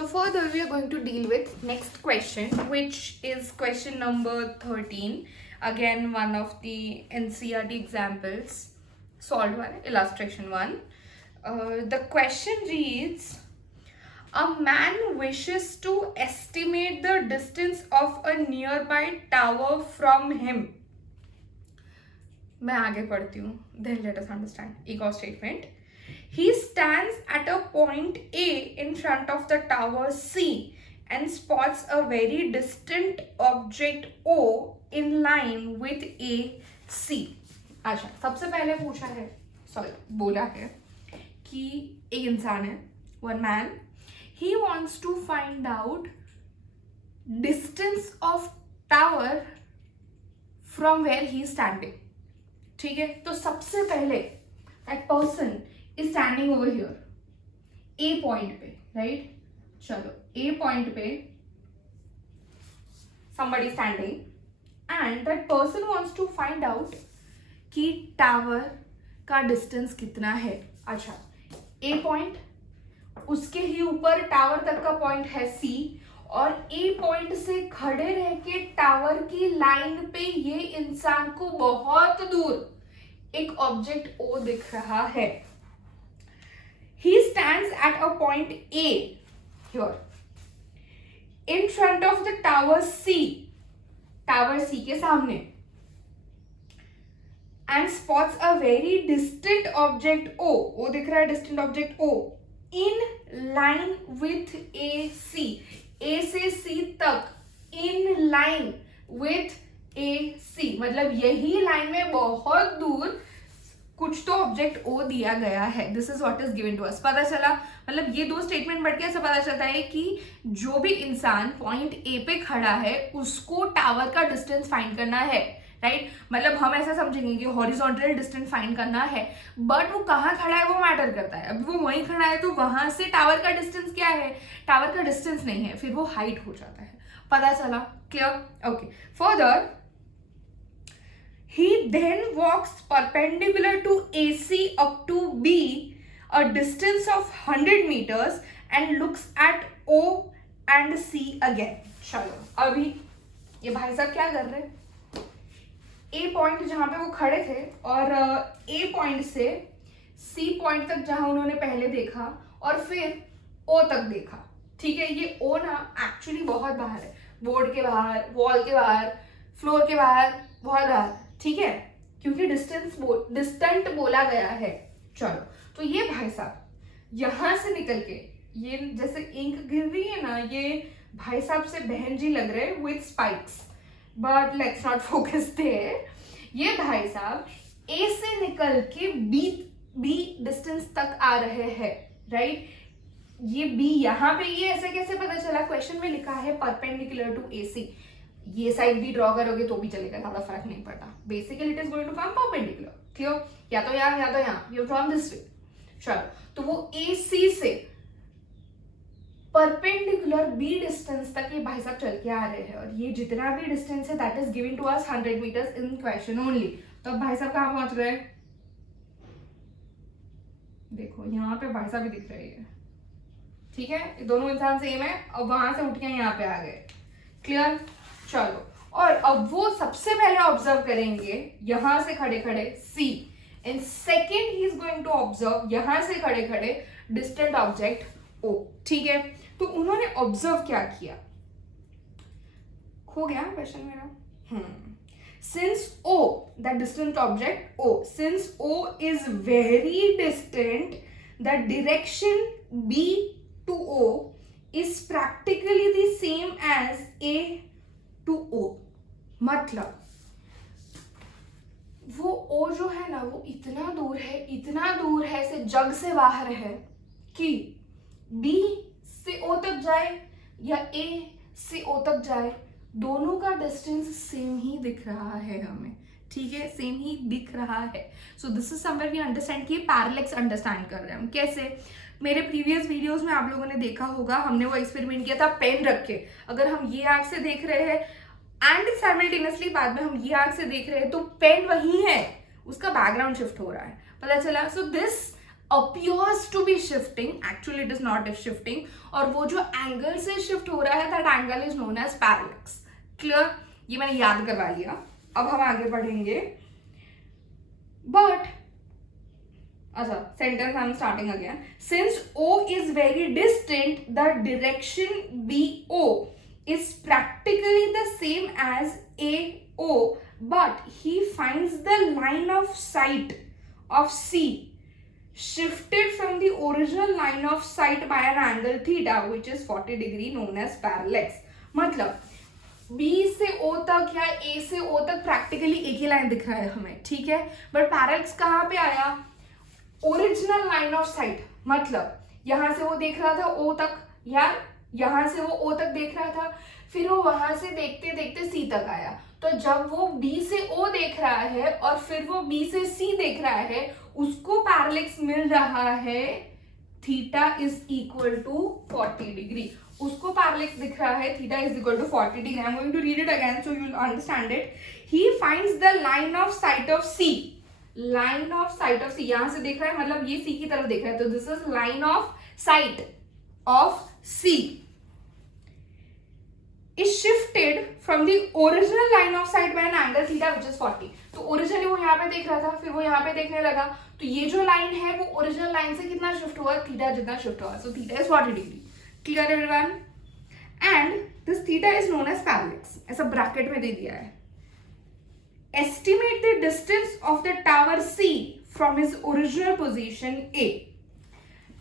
So further we are going to deal with next question, which is question number 13. Again, one of the NCERT examples, solved one, illustration one. The question reads, a man wishes to estimate the distance of a nearby tower from him. मैं आगे पढ़ती हूँ, then let us understand. एक और statement. He stands at a point A in front of the tower C and spots a very distant object O in line with AC. अच्छा, सबसे पहले पूछा है, बोला है कि एक इंसान है, one man. He wants to find out distance of tower from where he is standing. ठीक है, तो सबसे पहले that person is standing over here, A point पे, right? चलो, A point पे somebody standing and that person wants to find out कि tower का डिस्टेंस कितना है. अच्छा, A पॉइंट, उसके ही ऊपर टावर तक का पॉइंट है C, और A पॉइंट से खड़े रह के टावर की लाइन पे ये इंसान को बहुत दूर एक ऑब्जेक्ट O दिख रहा है. He stands at a point A here in front of the tower C, tower C के सामने, and spots a very distant object O दिख रहा है, distant object O in line with AC, A से C तक in line with AC, मतलब यही line में बहुत दूर कुछ तो ऑब्जेक्ट O दिया गया है. This is what is given to us. पता चला, मतलब ये दो स्टेटमेंट पढ़ के ऐसा पता चलता है कि जो भी इंसान पॉइंट A पे खड़ा है उसको टावर का डिस्टेंस फाइंड करना है, राइट? मतलब हम ऐसा समझेंगे कि हॉरिजॉन्टल डिस्टेंस फाइंड करना है, बट वो कहाँ खड़ा है वो मैटर करता है. अभी वो वहीं खड़ा है तो वहां से टावर का डिस्टेंस क्या है? टावर का डिस्टेंस नहीं है, फिर वो हाइट हो जाता है. पता चला? Clear? Okay. Further, he then walks perpendicular to AC up to B, a distance of 100 meters, and looks at O and C again. चलो, अभी ये भाई साहब क्या कर रहे हैं? A पॉइंट जहां पे वो खड़े थे और A पॉइंट से C पॉइंट तक जहां उन्होंने पहले देखा और फिर O तक देखा. ठीक है, ये O ना एक्चुअली बहुत बाहर है, बोर्ड के बाहर, वॉल के बाहर, फ्लोर के बाहर, बहुत बाहर. ठीक है, क्योंकि डिस्टेंट बोला गया है. चलो, तो ये भाई साहब यहां से निकल के, ये जैसे इंक गिर रही है ना, ये भाई साहब से बहन जी लग रहे हैं with spikes, but let's not focus there. ये भाई साहब ए से निकल के बी डिस्टेंस तक आ रहे हैं, राइट? ये बी यहाँ पे, ये ऐसे कैसे पता चला? क्वेश्चन में लिखा है परपेंडिकुलर टू ए सी. ये साइड भी ड्रॉ करोगे तो भी चलेगा, ज्यादा फर्क नहीं पड़ता. Basically it is going to come perpendicular. Clear? या तो यहाँ या तो यहाँ, यू फ्रॉम दिस वे. चलो, तो वो ए सी से परपेंडिकुलर बी डिस्टेंस तक ये भाई साहब चल के आ रहे हैं, और ये जितना भी डिस्टेंस है that is giving to us 100 metres in question only. तो अब भाई साहब कहाँ पहुंच रहे हैं? देखो यहाँ पे भाई साहब भी दिख रहे हैं. ठीक है, दोनों इंसान सेम है, और वहां से उठ के यहाँ पे आ गए. क्लियर? चलो, और अब वो सबसे पहले ऑब्जर्व करेंगे यहां से खड़े खड़े C, and second he is going to observe यहां से खड़े खड़े डिस्टेंट ऑब्जेक्ट O. ठीक है, तो उन्होंने ऑब्जर्व क्या किया? खो गया क्वेश्चन मेरा. Since O, that distant object O, since O is very distant, the direction B to O is practically the same as A to O. मतलब वो O जो है ना, वो इतना दूर है से जग से बाहर है कि B से O तक जाए या A से O तक जाए, दोनों का डिस्टेंस सेम ही दिख रहा है हमें. ठीक है, सेम ही दिख रहा है. So this is somewhere we understand कि पैरेलल्स अंडरस्टैंड कर रहे हैं हम. कैसे? मेरे प्रीवियस वीडियोस में आप लोगों ने देखा होगा, हमने वो एक्सपेरिमेंट किया था पेन रख के. अगर हम ये आंख से देख रहे हैं एंड साइमल्टेनियसली बाद में हम ये आंख से देख रहे हैं, तो पेन वही है, उसका बैकग्राउंड शिफ्ट हो रहा है. पता चला? So this appears to be shifting, actually it is not shifting, और वो जो एंगल से शिफ्ट हो रहा है that angle is known as parallax. Clear? ये मैंने याद करवा लिया. अब हम आगे बढ़ेंगे. But अच्छा, sentence I'm starting again. Since O is very distant, the direction BO is practically the same as AO, but he finds the line of sight of C shifted from the original line of sight by an angle theta which is 40 degree known as parallax. मतलब B से O तक या A से O तक practically एक ही line दिख रहा है हमें, ठीक है, बट पैरेलैक्स कहाँ पे आया? ओरिजिनल लाइन ऑफ साइट, मतलब यहाँ से वो देख रहा था O तक, या यहाँ से वो O तक देख रहा था, फिर वो वहां से देखते देखते C तक आया. तो जब वो B से O देख रहा है और फिर वो B से C देख रहा है, उसको पैरेलैक्स मिल रहा है theta is equal to 40 degree. उसको पैरेलैक्स दिख रहा है theta is equal to 40 degree. I am going to read it again so you will understand it. He finds the line of sight of C. Line of sight of C यहां से देख रहा है, मतलब ये C की तरफ देख रहा है, तो this is line of sight of C is shifted from the original line of sight by an angle theta which is 40. तो ओरिजिनली वो यहाँ पे देख रहा था, फिर वो यहाँ पे देखने लगा, तो ये जो लाइन है वो ओरिजिनल लाइन से कितना शिफ्ट हुआ? थीटा जितना शिफ्ट हुआ. So theta is 40 degree. Clear everyone? And this theta is known as parallax. ऐसा ब्रैकेट में दे दिया है. Estimate the distance of the tower C from his original position A.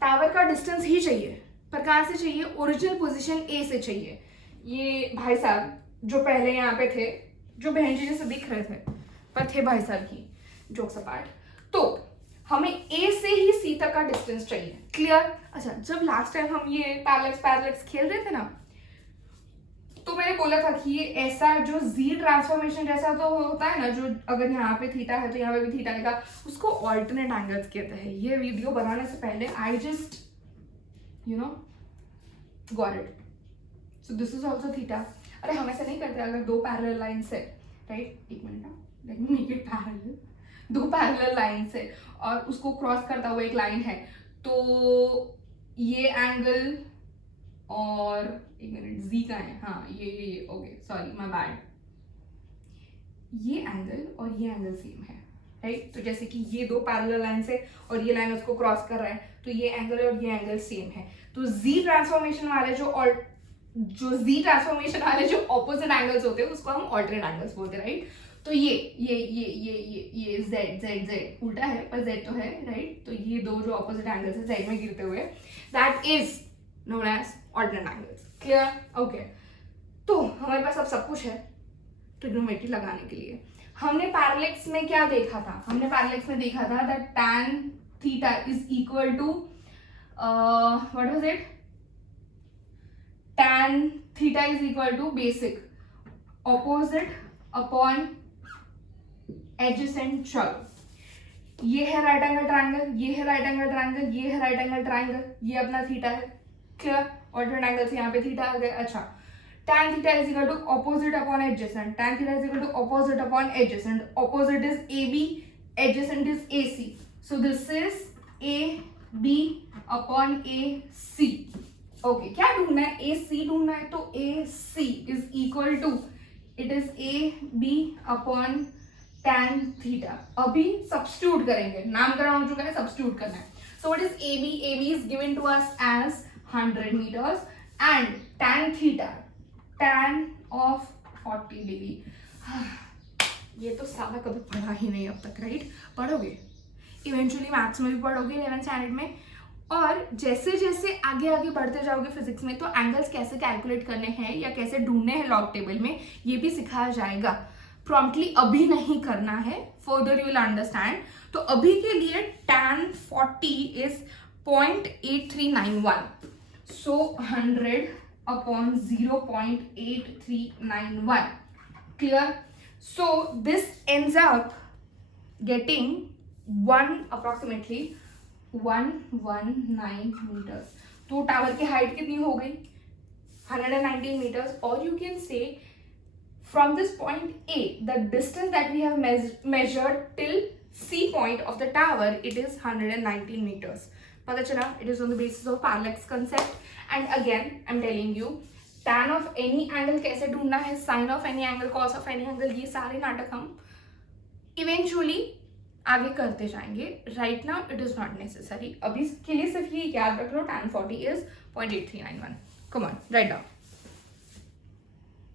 Tower का डिस्टेंस ही चाहिए, पर कहाँ से चाहिए? ओरिजिनल पोजीशन A से चाहिए. ये भाई साहब जो पहले यहाँ पे थे, जो बहन जी जैसे दिख रहे थे, पर थे भाई साहब की, जोक्स अपार्ट. तो हमें A से ही C तक का डिस्टेंस चाहिए. क्लियर? अच्छा, जब लास्ट टाइम हम ये पैरेलैक्स खेल रहे थे ना, तो मैंने बोला था कि ये ऐसा जो Z ट्रांसफॉर्मेशन जैसा तो होता है ना, जो अगर यहाँ पे थीटा है तो यहाँ पे भी थीटा आएगा, उसको ऑल्टरनेट एंगल्स कहते हैं. ये वीडियो बनाने से पहले I just got it. So this is also theta. अरे हम ऐसा नहीं करते अगर दो पैरेलल लाइन्स है, राइट? एक मिनट ना, let me make it parallel. दो पैरेलल लाइन्स है और उसको क्रॉस करता हुआ एक लाइन है, तो ये एंगल और एक मिनट Z का है, हाँ ये ओके, सॉरी माय बैड. ये एंगल और ये एंगल सेम है, राइट? तो जैसे कि ये दो पैरेलल लाइन्स है और ये लाइन उसको क्रॉस कर रहा है, तो ये एंगल और ये एंगल सेम है. तो Z ट्रांसफॉर्मेशन वाले Z ट्रांसफॉर्मेशन वाले जो ऑपोजिट एंगल्स होते हैं उसको हम ऑल्टरनेट एंगल्स बोलते हैं, राइट? तो ये Z उल्टा है पर Z तो है, राइट? तो ये दो जो ऑपोजिट एंगल्स है Z में गिरते हुए, that is known as alternate angles. Clear? Okay. तो हमारे पास अब सब कुछ है ट्रिग्नोमेट्री लगाने के लिए. हमने पैरेलैक्स में क्या देखा था? हमने पैरेलैक्स में देखा था that tan theta is equal to what was it? tan theta is equal to basic opposite upon adjacent. चलो, ये है राइट एंगल ट्राइंगल, ये है राइट एंगल ट्राइंगल, ये है राइट एंगल ट्राइंगल, ये अपना थीटा है. क्लियर? ऑल्टरनेट एंगल से यहाँ पे थीटा आ गया. अच्छा, tan theta is equal to opposite upon adjacent. tan theta is equal to opposite upon adjacent. Opposite is AB, adjacent is AC. So this is AB upon AC. Okay, क्या ढूंढना है? A C ढूंढना है. तो A C is equal to, it is A B upon tan theta. अभी substitute करेंगे, नामकरण हो चुका है, सब्स्टिट्यूट करना है. So what is A B? A B is given to us as 100 meters and tan theta, tan of 40 degree. ये तो सारा कभी पढ़ा ही नहीं अब तक, राइट? पढ़ोगे इवेंचुअली, मैथ्स में भी पढ़ोगे 11th स्टैंडर्ड में. और जैसे जैसे आगे आगे बढ़ते जाओगे फिजिक्स में, तो एंगल्स कैसे कैलकुलेट करने हैं या कैसे ढूंढने हैं लॉग टेबल में, ये भी सिखाया जाएगा. प्रॉम्प्टली अभी नहीं करना है, फर्दर यू विल अंडरस्टैंड. तो अभी के लिए tan 40 is 0.8391. So 100 upon 0.8391. Clear? So this ends up getting approximately 119 meters. तो टावर की हाइट कितनी हो गई? 119 meters. और you can say from this point A, the distance that we have measured till C point of the tower, it is 119 meters. पता चला, it is on the basis of parallax concept. And again, I'm telling you, tan of any angle कैसे ढूंढना है, sin of any angle, cos of any angle, ये सारे नाटक हम eventually आगे करते जाएंगे. Right now it is not necessary. अभी के लिए सिर्फ ये याद रख लो, tan 40 is 0.8391. Come on, write down.